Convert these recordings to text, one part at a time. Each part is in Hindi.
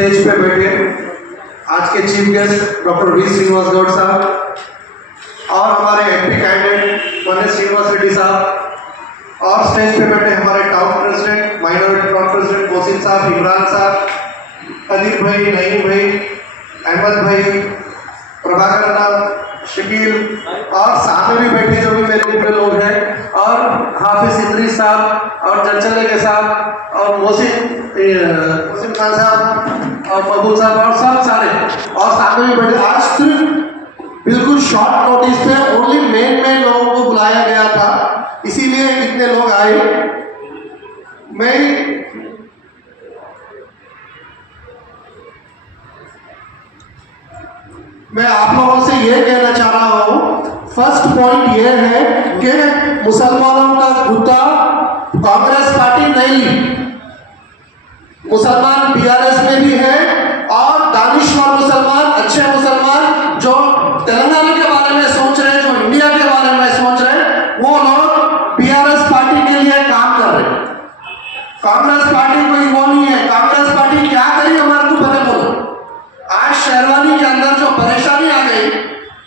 स्टेज पे बैठे आज के chief guest doctor V Srinivas Goud साहब और हमारे एमपी कैंडिडेट मनीष श्रीनिवास रेड्डी साहब और स्टेज पे बैठे हमारे town president minority town president Mohsin साहब, इमरान साहब, कदीर भाई, नईम भाई, अहमद भाई, प्रभाकर राव, शकील और सामने भी बैठे जो भी मेरे पूरे लोग हैं और हाफिज इदरीस साहब और चंचले के साहब और मोहसिन खान साहब और मकबूल साहब और सब सारे और सामने भी बैठे। आज सिर्फ बिल्कुल शॉर्ट नोटिस पे ओनली मेन लोगों को बुलाया गया था, इसीलिए इतने लोग आए। मैं आप लोगों से ये कहना चाह रहा हूँ, फर्स्ट पॉइंट ये है कि मुसलमानों का मुद्दा कांग्रेस पार्टी नहीं, मुसलमान बीआरएस में भी है और दानिशवर मुसलमान, अच्छे मुसलमान जो तेलंगाना के बारे में सोच रहे हैं, जो इंडिया के बारे में सोच रहे हैं, वो लोग बीआरएस पार्टी के लिए काम कर रहे हैं। कांग्रेस पार्टी कोई वो नहीं है। कांग्रेस पार्टी क्या करी हमारे को पहले बोलो। आज शेरवानी के अंदर जो परेशानी आ गई,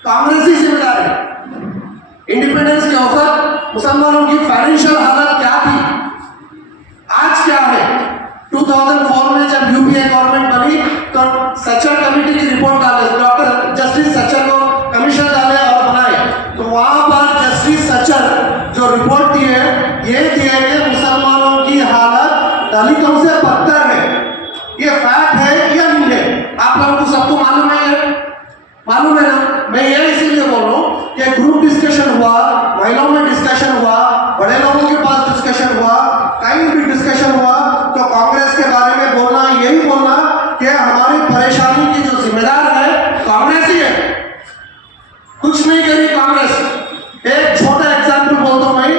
कांग्रेस ही जिम्मेदार है। इंडिपेंडेंस के वक्त मुसलमानों की फाइनेंशियल हालत क्या थी, आज क्या है। 2004 में जब यूपीए गवर्नमेंट बनी तो सच्चर कमेटी की रिपोर्ट डाले, डॉक्टर जस्टिस सच्चर को कमीशन डाले और बनाए, तो वहां पर जस्टिस सच्चर जो रिपोर्ट दी है ये दिए कि मुसलमानों की हालत दलितों से बदतर है। ये फैक्ट है या नहीं है? आप लोगों को सबको मालूम है, मालूम है ना। मैं ये इसीलिए बोल रहा हूँ कि ग्रुप डिस्कशन हुआ, महिलाओं में डिस्कशन हुआ, बड़े लोगों के पास डिस्कशन हुआ, कहीं भी डिस्कशन हुआ, तो कांग्रेस के बारे में बोलना यही बोलना कि हमारी परेशानी की जो जिम्मेदार है कांग्रेस ही है, कुछ नहीं करी कांग्रेस। एक छोटा एग्जाम्पल बोलता हूँ मैं।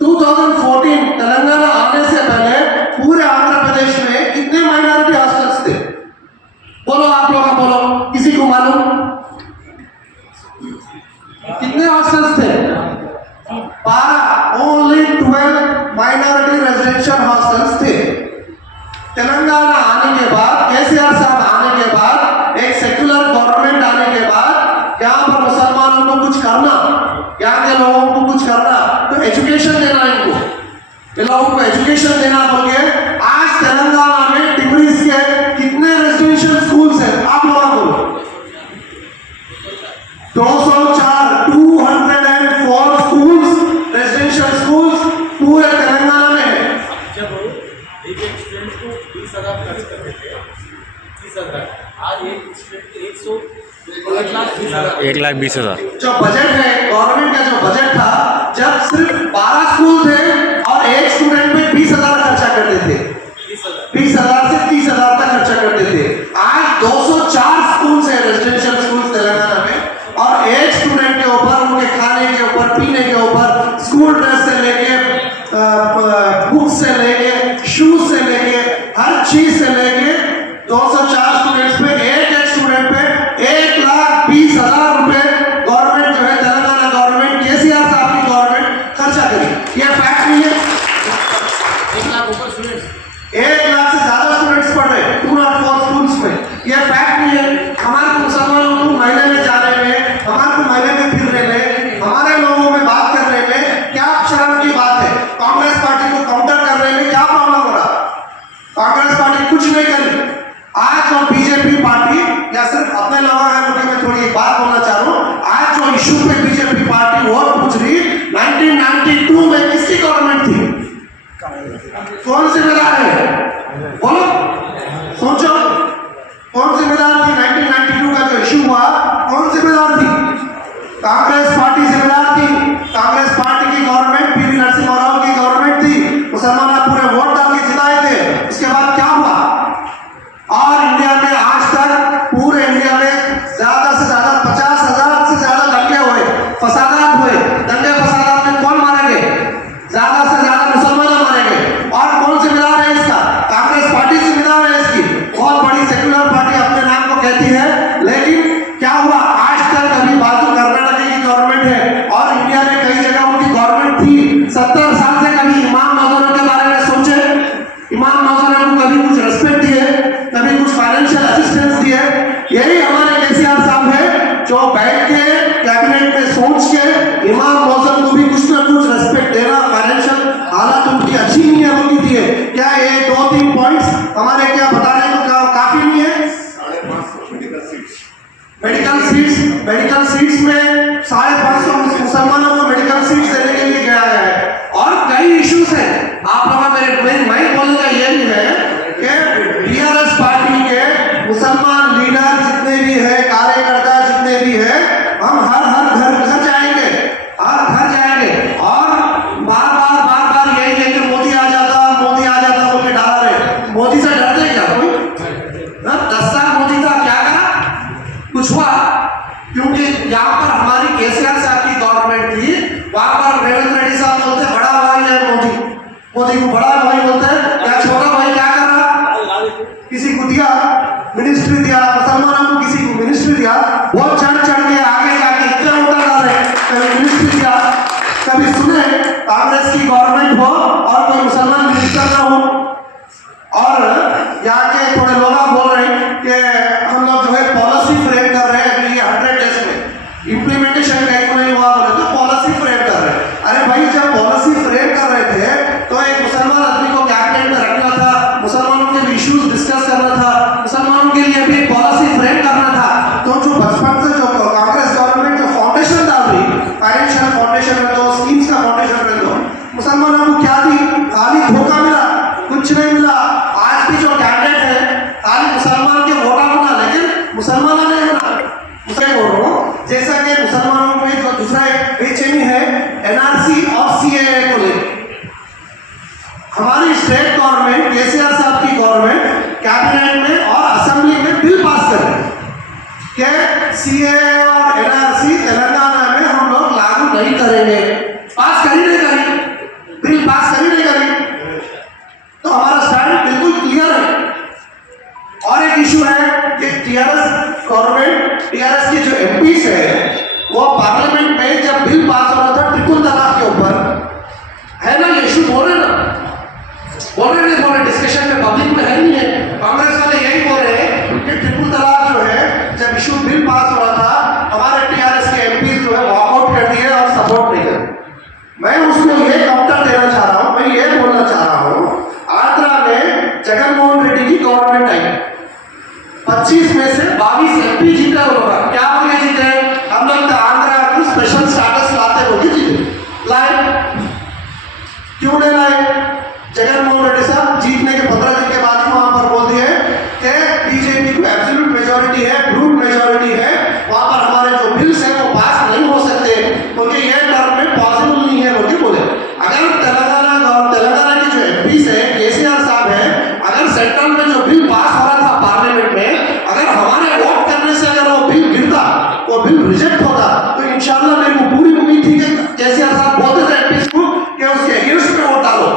2014 तेलंगाना आने से पहले पूरे आंध्र प्रदेश में कितने माइनॉरिटी हॉस्टल्स थे? बोलो, आप लोग बोलो, किसी को मालूम कितने हॉस्टल्स थे? 12, ओनली 12 माइनॉरिटी रेजिडेंशियल हॉस्टल्स थे। तेलंगाना आने के बाद, केसीआर साहब आने के बाद, एक सेक्युलर गवर्नमेंट आने के बाद यहाँ पर मुसलमानों को कुछ करना, यहाँ के लोगों को कुछ करना, तो एजुकेशन देना, इनको इन लोगों को एजुकेशन देना बोल के आज तेलंगाना में डिग्रीज के कितने रेजिडेंशियल स्कूल्स हैं? आप लोग बोलो। 204 स्कूल्स, रेजिडेंशियल स्कूल्स पूरे तेलंगाना में है। जब एक स्टूडेंट को 20,000 खर्च करते थे, 30,000, आज एक स्टूडेंट के 1,20,000 जो बजट है गवर्नमेंट का, जो बजट था, जब सिर्फ 12 स्कूल थे और एक स्टूडेंट पे 20,000 खर्चा करते थे, 20,000 से 30,000 तक खर्चा करते थे। आज 204 स्कूल्स है, रेजिडेंशियल स्कूल्स तेलंगाना में, और एक स्टूडेंट के ऊपर, उनके खाने के ऊपर, पीने के ऊपर, स्कूल ड्रेस से लेके बुक से लेके, शूज से लेके, हर चीज से लेके 204 स्टूडेंट्स पे, एक स्टूडेंट पे 1,20,000 रुपए गवर्नमेंट जो है, तेलंगाना गवर्नमेंट, केसीआर साहब की गवर्नमेंट खर्चा करी। ये फैक्ट नहीं है? 1 लाख ऊपर स्टूडेंट्स, 1 लाख से ज्यादा स्टूडेंट्स पढ़ रहे 204 स्कूल्स में। ये फैक्ट नहीं है? हमारे मुसलमानों को महीने में जाने में, हमारे को महीने में फिरने में, हमारे लोगों में बात करने में क्या शर्म की बात है? कांग्रेस पार्टी को काउंटर करने में क्या प्रॉब्लम हो रहा? कांग्रेस पार्टी कुछ नहीं करी। आज जो बीजेपी पार्टी, या सिर्फ अपने लोगों है, मैं थोड़ी एक बात बोलना चाह रहा हूँ। आज जो इशू पे बीजेपी पार्टी वोट पूछ रही, 1992 में किसकी गवर्नमेंट थी? कौन जिम्मेदार है? बोलो, सोचो, कौन जिम्मेदार थी? 1992 का जो इशू हुआ, कौन जिम्मेदार थी? कांग्रेस पार्टी जिम्मेदार थी। कांग्रेस पार्टी की गवर्नमेंट, पीवी नरसिम्हा राव की गवर्नमेंट थी। मुसलमान पूरे वोट डाल के जिताए थे। उसके बाद क्या हुआ? और इंडिया में आज तक, पूरे इंडिया में ज्यादा से ज्यादा 50,000 से ज्यादा दंगे हुए, फसादात हुए। दंगे फसादात में कौन मारे गए? ज्यादा से ज्यादा मुसलमान मारे गए। और कौन जिम्मेदार है इसका? कांग्रेस पार्टी जिम्मेदार है इसकी। बहुत बड़ी सेक्युलर पार्टी अपने नाम को कहती है, लेकिन क्या हुआ? आज तक अभी बाजू कर्नाटक की गवर्नमेंट इमाम मौसम को भी कुछ ना कुछ रेस्पेक्ट देना, फाइनेंशियल हालत उनकी अच्छी नहीं है वो की है। क्या ये 2-3 पॉइंट्स हमारे क्या बताने को काफी नहीं है? 550 मेडिकल सीट्स में 550 मुसलमानों को मेडिकल सीट्स देने के लिए गया है। और कई इश्यूज हैं। आप लोगों मैं बोलने का ये भी है कि टीआरएस पार्टी के मुसलमान लीडर जितने भी है, कार्यकर्ता जितने भी है, हम हर घर जाएंगे, हर घर जाएंगे और बार बार यही है कि मोदी आ जाता बोल के डाल रहे। मोदी से डरते क्या कोई? 10 साल मोदी था, क्या करा? कुछ हुआ? क्योंकि यहाँ पर हमारी केसीआर साहब की गवर्नमेंट थी, वहां पर रेवंत रेड्डी साहब बोलते बड़ा भाई है मोदी को बड़ा भाई बोलते हैं। क्या छोटा भाई क्या कर रहा? किसी को दिया मिनिस्ट्री, दिया मुसलमानों को, किसी को मिनिस्ट्री दिया, वो चढ़ के आगे जाके इतना उठा डाल रहे, कभी मिनिस्ट्री दिया। कभी सुने कांग्रेस की गवर्नमेंट हो और कोई मुसलमान मिनिस्टर ना हो? और यहाँ के थोड़े लोग बोल रहे हैं कि हम लोग जो है पॉलिसी फ्रेम कर रहे हैं, अभी ये 100 डेज में इम्प्लीमेंटेशन कहीं नहीं हुआ बोले तो पॉलिसी फ्रेम कर रहे हैं। अरे भाई, जब पॉलिसी फ्रेम कर रहे थे तो एक मुसलमान आदमी को कैबिनेट में रखना था, मुसलमानों के इश्यूज डिस्कस करना था, मुसलमानों के लिए भी पॉलिसी फ्रेम करना था। तो जो बचपन से जो कांग्रेस गवर्नमेंट जो फाउंडेशन डाल रही, फाइनेंशियल फाउंडेशन में दो, स्कीम्स का फाउंडेशन में दो, मुसलमानों को क्या दी? खाली धोखा मिला, कुछ नहीं मिला। आज भी जो कैंडिडेट है खाली मुसलमान के वोटा बना, लेकिन मुसलमानों ने मुझे बोल रहा हूँ, जैसा कि मुसलमानों में जो दूसरा एक बेचैनी है एनआरसी और सीएए को लेकर। हमारी स्टेट गवर्नमेंट, केसीआर साहब की गवर्नमेंट कैबिनेट में और असेंबली में बिल पास कर रही कि सीएए और एनआरसी तेलंगाना में हम लोग लागू नहीं करेंगे। पास करी नहीं करी, बिल पास करी नहीं करी, तो हमारा स्टैंड बिल्कुल क्लियर है। और एक इशू है कि टीआरएस गवर्नमेंट, टीआरएस के जो एमपीस है वो पार्लियामेंट में जब बिल पास हो रहा था ट्रिपल तलाक के ऊपर, है ना, ये इशू बोल रहे डिस्कशन में, पब्लिक में है नहीं है। कांग्रेस वाले यही बोल रहे हैं कि ट्रिपल तलाक जो है, जब इशू बिल पास हो रहा था, हमारे टीआरएस के एमपीस जो है वॉकआउट कर दिए और सपोर्ट नहीं कर। मैं उसको ये काउंटर देना चाह रहा हूँ, मैं ये बोलना चाह रहा हूँ, आंध्रा में जगनमोहन रेड्डी की गवर्नमेंट आई, 25 में से 22 एमपी जीते वो लोग। क्या बोले जीते? हम लोग आंध्रा को स्पेशल स्टेटस लाते बोल के जीते। लाए क्यों नहीं लाए? जगनमोहन रेड्डी साहब जीतने के 15 दिन के बाद ही वहां पर बोल दिए कि बीजेपी को एब्सोल्यूट मेजॉरिटी है, ब्रूट मेजॉरिटी है, वहां पर हमारे जो बिल्स हैं वो पास नहीं हो सकते क्योंकि ये टर्म में पॉसिबल नहीं है बोल के बोले। अगर तेलंगाना की जो एमपीस है, केसीआर साहब है, अगर सेंट्रल में जो बिल पास हो रहा था पार्लियामेंट में, अगर हमारे वोट करने से अगर वो बिल गिरता, वो बिल रिजेक्ट होता, तो इंशाल्लाह मेरे को पूरी उम्मीद थी कि केसीआर साहब बोलते थे एमपीस को कि उसके अगेंस्ट में वोट डालो,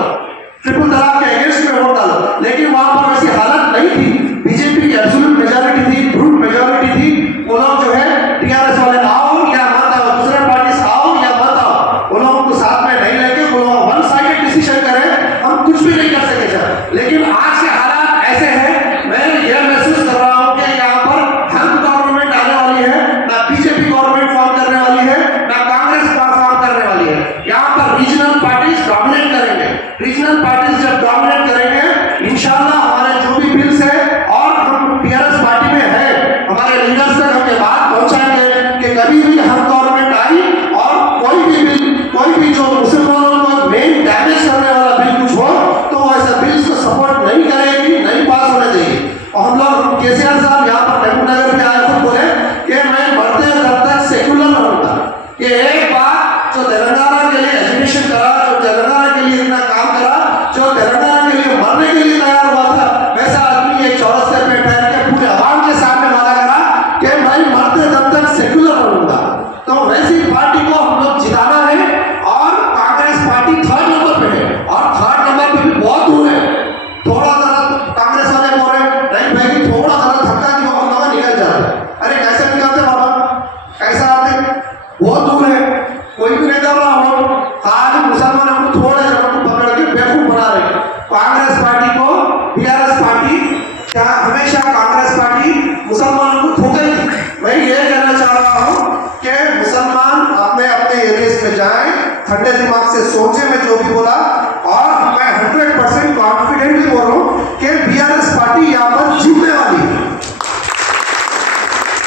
ट्रिपल तलाक के अगेंस्ट में वोट डालो, लेकिन वहां पर ऐसी हालत नहीं थी। बीजेपी की एब्सोल्यूट मेजॉरिटी थी, ब्रूट मेजॉरिटी थी। वो लोग जो है टीआरएस वाले आओ या मत आओ, दूसरे पार्टी आओ या मत आओ, वो लोगों को साथ में नहीं लेके वो लोग वन साइडेड डिसीजन करें, हम कुछ भी नहीं कर सके सर। लेकिन आज के हालात ऐसे हैं, मैं यह महसूस कर रहा हूं कि यहाँ पर हम गवर्नमेंट आने वाली है, ना बीजेपी गवर्नमेंट फॉर्म करने वाली है, ना कांग्रेस फॉर्म करने वाली है। यहाँ पर रीजनल पार्टीज डोमिनेट करेंगे। रीजनल पार्टीज जब डोमिनेट करेंगे, इंशाल्लाह हमारे जो भी बिल्स है, और हम टीआरएस पार्टी में है, हमारे लीडर्स तक हम ये बात पहुंचाएंगे कि कभी भी हम गवर्नमेंट आई और कोई भी बिल, कोई भी जो मुसलमानों को मेन डैमेज करने वाला बिल कुछ हो, तो ऐसे बिल्स को सपोर्ट नहीं करेगी, नहीं पास होने देगी। और हम लोग केसीआर साहब यहाँ पर महबूबनगर में आए तो बोले कि मैं मरते दम तक सेक्युलर रहूंगा। ये एक बात जो तेलंगाना के लिए एजुकेशन करा, जो तेलंगाना के लिए इतना काम करा, जो तेलंगाना के लिए मरने के लिए तैयार हुआ था, वैसा आदमी एक चौरस्ते पे बैठ के पूरे आवाम के सामने वादा करा कि मैं मरते दम तक सेक्युलर रहूंगा। तो वैसी पार्टी को हम लोग जिताना है। और कांग्रेस पार्टी 3rd नंबर पे है, और 3rd नंबर पे भी बहुत दूर है। थोड़ा सा कांग्रेस वाले बोल रहे नहीं भाई, थोड़ा सा धक्का दिया हम लोग निकल जाते। अरे कैसे निकलते बाबा, कैसा आते? बहुत दूर है, कोई भी नहीं कर रहा हो। आज मुसलमानों को थोड़े जगह को पकड़ के बेवकूफ बना रहे। कांग्रेस पार्टी को, टीआरएस पार्टी क्या हमेशा कांग्रेस पार्टी मुसलमानों को ठोकरी थी। मैं ये कहना चाह रहा हूँ कि मुसलमान अपने अपने एरिया में ठंडे दिमाग से सोचे मैं जो भी बोला, और मैं 100% कॉन्फिडेंटली बोल रहा हूँ कि बीआरएस पार्टी यहाँ पर जीतने वाली है।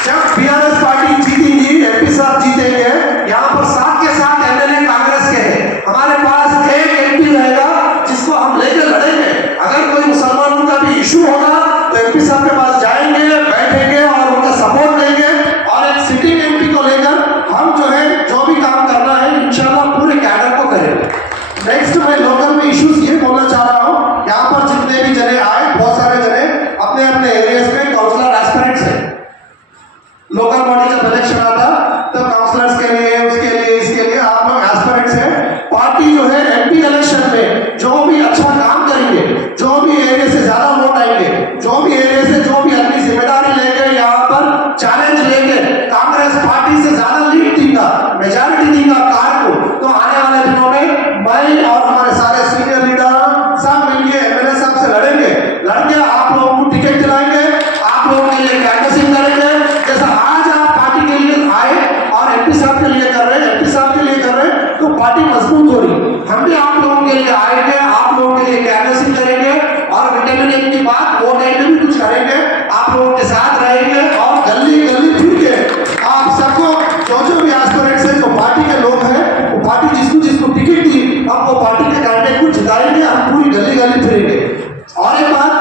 जब बीआरएस पार्टी जीतेगी, एमपी साहब जीतेंगे, यहाँ पर साथ के साथ एमएलए कांग्रेस के हैं, हमारे पास एक एमपी रहेगा जिसको हम लेकर लड़ेंगे। अगर कोई मुसलमानों का भी इशू होगा तो एमपी साहब के पास जाएंगे, बैठेंगे और उनका सपोर्ट लेंगे, और एक सिटिंग एमपी को लेकर हम जो है जो भी काम करना है इंशाल्लाह पूरे कैडर को करेंगे। नेक्स्ट मैं लोकल में इश्यूज ये बोलना चाह रहा हूँ, यहाँ पर जितने भी जने आए, बहुत सारे जने अपने अपने एरियाज में काउंसलर एस्पिरेंट्स हैं। लोकल बॉडी जब इलेक्शन आता तो काउंसलर्स के लिए, उसके लिए, इसके लिए आप लोग एस्पिरेंट्स हैं। पार्टी जो है एमपी इलेक्शन में जो भी अच्छा काम करेंगे, जो भी एरिया से ज्यादा वोट आएंगे, जो भी एरिया से जो भी अपनी जिम्मेदारी लेके यहाँ पर चैलेंज लेके कांग्रेस पार्टी से ज्यादा लीड देगा, मेजॉरिटी देगा कार को, तो आने वाले दिनों में मैं और हमारे सारे सीनियर लीडर सब मिलकर एमएलए साहब से लड़ेंगे, लड़के आप लोगों को टिकट दिलाएंगे, आप लोगों के लिए कैंवसिंग करेंगे। जैसा आज आप पार्टी के लिए आए और एमपी साहब के लिए कर रहे हैं, एमपी साहब के लिए कर रहे हैं, तो पार्टी मजबूत हो रही। हम भी आप लोगों के लिए आएंगे, आप लोगों के लिए कैंवसिंग करेंगे, और विटामिन ए की बात वोट बैंक में भी कुछ करेंगे, आप लोगों के साथ रहेंगे, और गली गली फिर के आप सबको जो भी एस्पिरेंट्स हैं, जो पार्टी के लोग हैं, वो पार्टी जिसको जिसको टिकट दी, हम वो पार्टी के कैंडिडेट को जिताएंगे, हम पूरी गली गली फिरेंगे। और एक बात,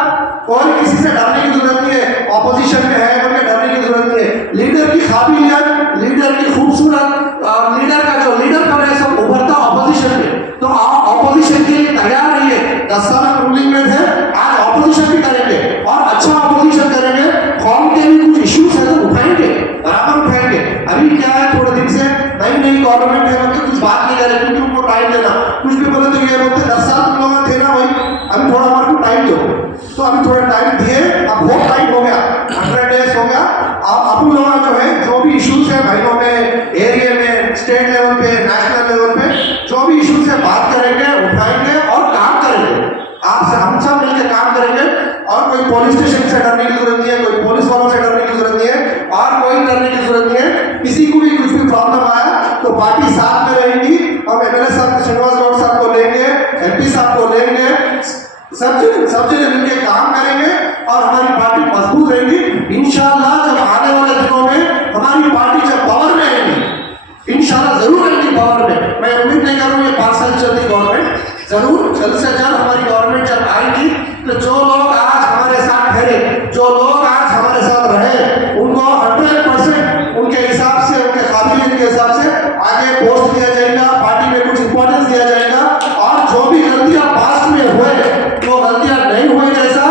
कोई किसी से डरने की जरूरत नहीं है, ऑपोजिशन में है बोल के डरने की जरूरत नहीं है। लीडर की काबिलियत, लीडर की खूबसूरत, लीडर का जो लीडर पर है सब उभरता ऑपोजिशन में, तो आप ऑपोजिशन के लिए तैयार रहिए। 10 साल रूलिंग में थे, आज ऑपोजिशन भी करेंगे और अच्छा ऑपोजिशन करेंगे। कौम के भी कुछ इश्यूज है तो उठाएंगे, बराबर उठाएंगे। अभी क्या है, थोड़े दिन से नई नई गवर्नमेंट है बोलते कुछ बात नहीं करे, क्योंकि उनको टाइम देना, कुछ भी बोले तो ये बोलते 10 साल तुम लोग थे ना भाई, अभी थोड़ा हमारे को टाइम दो, तो अभी थोड़ा टाइम दिए, अब बहुत टाइम हो गया, 100 डेज हो गया। अब अपन लोग जो है जो भी इश्यूज है भाइयों में, एरिया में, स्टेट लेवल पे, नेशनल लेवल पे जो भी इश्यूज है बात करेंगे, उठाएंगे और काम करेंगे। आपसे हम सब मिलकर काम करेंगे, और कोई पुलिस स्टेशन से डरने की जरूरत नहीं है, कोई पुलिस वालों से डरने की जरूरत नहीं है, और कोई डरने की जरूरत नहीं है। किसी को भी कुछ भी प्रॉब्लम आया तो पार्टी साथ में रहेगी। हम एमएलए साहब श्रीनिवास गौड़ साहब को लेंगे, एमपी साहब को लेंगे, सब जने मिलकर काम करेंगे और हमारी पार्टी मजबूत रहेगी। इंशाल्लाह जब आने वाले दिनों में हमारी पार्टी जब पावर में आएगी, इंशाल्लाह जरूर आएगी पावर में। मैं उम्मीद नहीं कर रहा हूँ ये 5 साल चलती गवर्नमेंट, जरूर जल्द से जल्द हमारी गवर्नमेंट जब आएगी तो जो लोग आज हमारे साथ ठहरे, जो लोग आज हमारे साथ रहे, उनको 100% उनके हिसाब से, उनके काबिलियत के हिसाब से आगे पोस्ट दिया जाएगा, पार्टी में कुछ इंपॉर्टेंस दिया जाएगा, और जो भी गलतियां पास्ट में हुए वो गलतियां नहीं हुई जैसा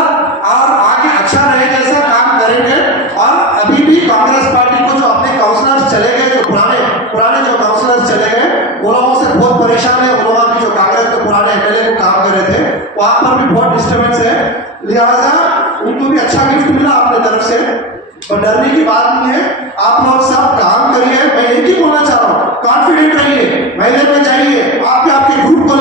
और आगे अच्छा रहे जैसा काम करेंगे। और अभी भी कांग्रेस पार्टी को जो अपने काउंसलर्स चले गए, जो पुराने जो काउंसलर्स चले गए, वो लोगों से बहुत परेशान है। वो लोग भी जो कांग्रेस के पुराने एमएलए को काम कर रहे थे, वहां पर भी बहुत डिस्टर्बेंस है, लिहाजा उनको भी अच्छा गिफ्ट मिला अपने तरफ से। और डरने की बात नहीं है, आप लोग सब काम करिए। मैं एक ही बोलना चाह रहा हूँ, कॉन्फिडेंट रहिए, महल में जाइए, आपके ग्रुप को